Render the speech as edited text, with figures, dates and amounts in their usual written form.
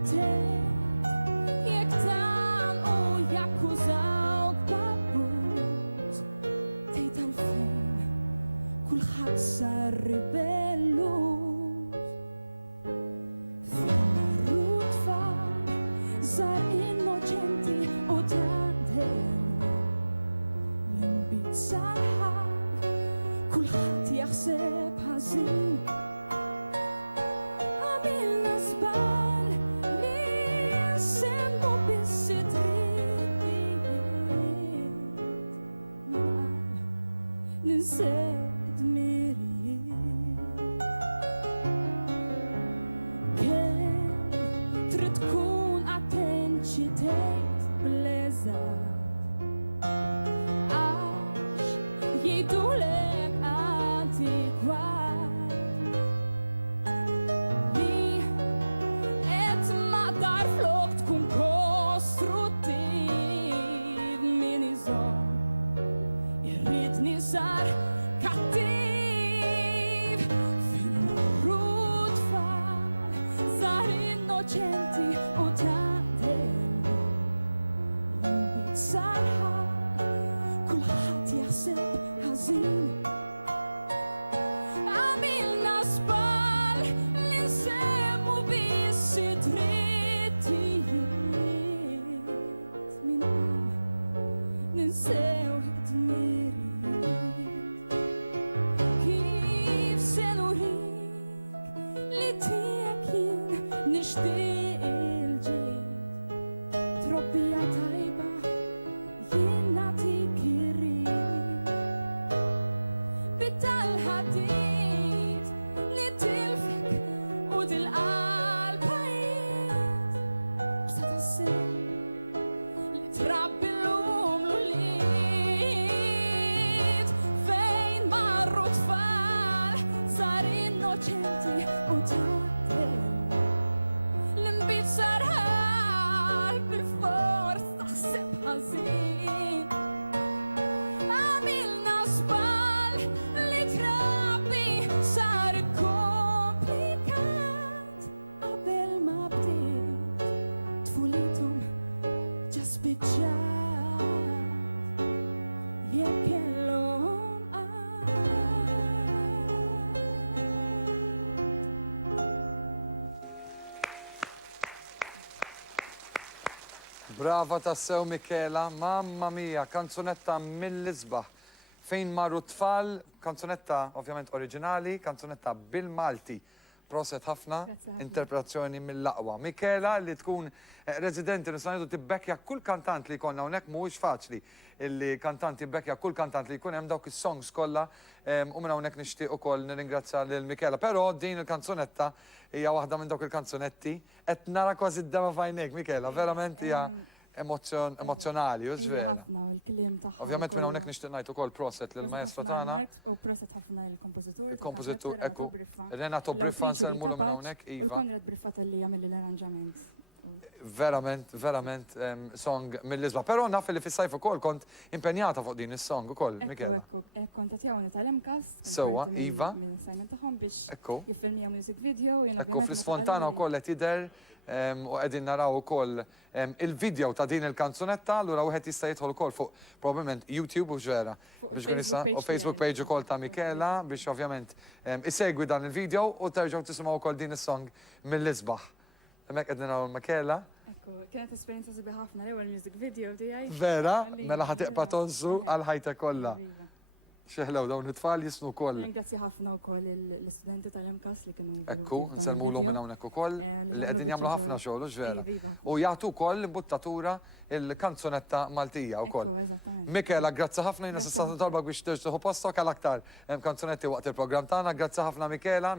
Jekk dan u jakkużawk b'abbuż, tgħid għalfejn kulħadd sar ribelluż. Fejn marru tfal żgħar innoċenti u tgħaddew l-inbit sar ħaq, kulħadd jaħseb ħażin. Għamilna żball li nsemmu biss id-drittijiet. Min qal ninsew id-dmirijiet. Kemm trid tkun attent xi tgħid bl-eżatt, għax jgħidulek antikwat li qed maqdar flok tkun kostruttiv. Min iżomm irridni sar kattiv. Fejn marru tfal żgħar innoċenti u tgħaddew l-inbit sar ħaq, kulħadd jaħseb ħażin. Għamilna żball li nsemmu biss id-drittijiet. Min qal ninsew id-dmirijiet. Kif se nurik li tiegħek jien nixtieq il-ġid. Trobbija tajba jien nagħtik irrid. Bit-tal-ħadid nitilfik u dil-qalb ħajid. B'sa tassew li trabbi llum l-ulied. Fejn marru tfal żgħar innoċenti u tgħaddew l-inbit sar ħaq, bil-fors taħseb ħażin. Għamilna żball li trabbi sar komplikat. Qabel ma bdiet tfulithom ġa spiċċat. Jekk kellhom qatt. Brava tassew Michela, mamma mia, kanzunetta mill-isbaħ. Fejn marru tfal, kanzunetta ovvjament oriġinali, kanzunetta bil-Malti. Proset ħafna, Grazzi ħafna. interpretazzjoni mill-aqwa. Michela li tkun residenti nistgħu tibbekja kull kantant li jkollna hawnhekk mhuwiex faċli illi kantant jibbekja kull kantant li jkun hemm dawk is-songs kollha u minn hawnhekk nixtieq ukoll nirringrazzja lil Michela. Però din il-kanzunetta hija waħda minn dawk il-kanzunetti qed nara kważi d-dema f'għajnejk Michela, verament hija emozjonali u Ija żvera. ħafna u l-kliem tagħha. Ovvjament minn hawnhekk nixtieq ngħid ukoll proset lil maestro tagħna. U proset ħafna il-kompożitur. Il-kompożitur, ekku, Renato Briffa. Renato Briffa nsellmulu minn hawnhekk, U Iva. l-Konrad Briffa tal-li jagħmel l-arranġament. Verament song mill-isba. Però naf li fis-sajf ukoll kont impenjata fuq din is-song ukoll, Michela. Ekku, kont qed jawni tal-Emcast. Sewwa, Iva. Mill-assignment tagħhom biex Ekku. jiffilmija music video. Jien Ekku ovvjament fl-Sfontana wkoll qed jidher u qegħdin naraw ukoll il-video ta' din il-kanzunetta, allura wieħed jista' jidħol ukoll fuq probabbilment YouTube u ġvera. Fuq Biex kun jista' il-Facebook u Facebook page page ukoll ta' Michela biex ovvjament isegwi dan il-video u terġgħu tisimgħu wkoll din is-song mill-isbaħ. Hemmhekk qed naraw Michela. Ekku, kienet esperjenza sabiħ ħafna l-ewwel music video tiegħi. Vera, Għalli, mela ħatiqpa vera. tozzu għal ħajta kollha. Iva. Xeħlew dawn it-tfal jisnu koll. Ringrazzi ħafna wkoll l-istudenti tal-Emcast li kienu Ekku, voluti f'dan nselmulu minn il-video. hawnhekk ukoll li li ġamlu qegħdin biċċa jagħmlu ħafna xogħol. xogħol, ġvera. Iva. U jagħtu wkoll imbuttatura il-kanzunetta Maltija wkoll. Ekku, eżattament. Michela, grazzi ħafna jina Grazzi s-satu ħafna. talbak biex terġtuħu postok għal aktar kanzunetti waqt il-program tagħna. Grazzi ħafna Michela.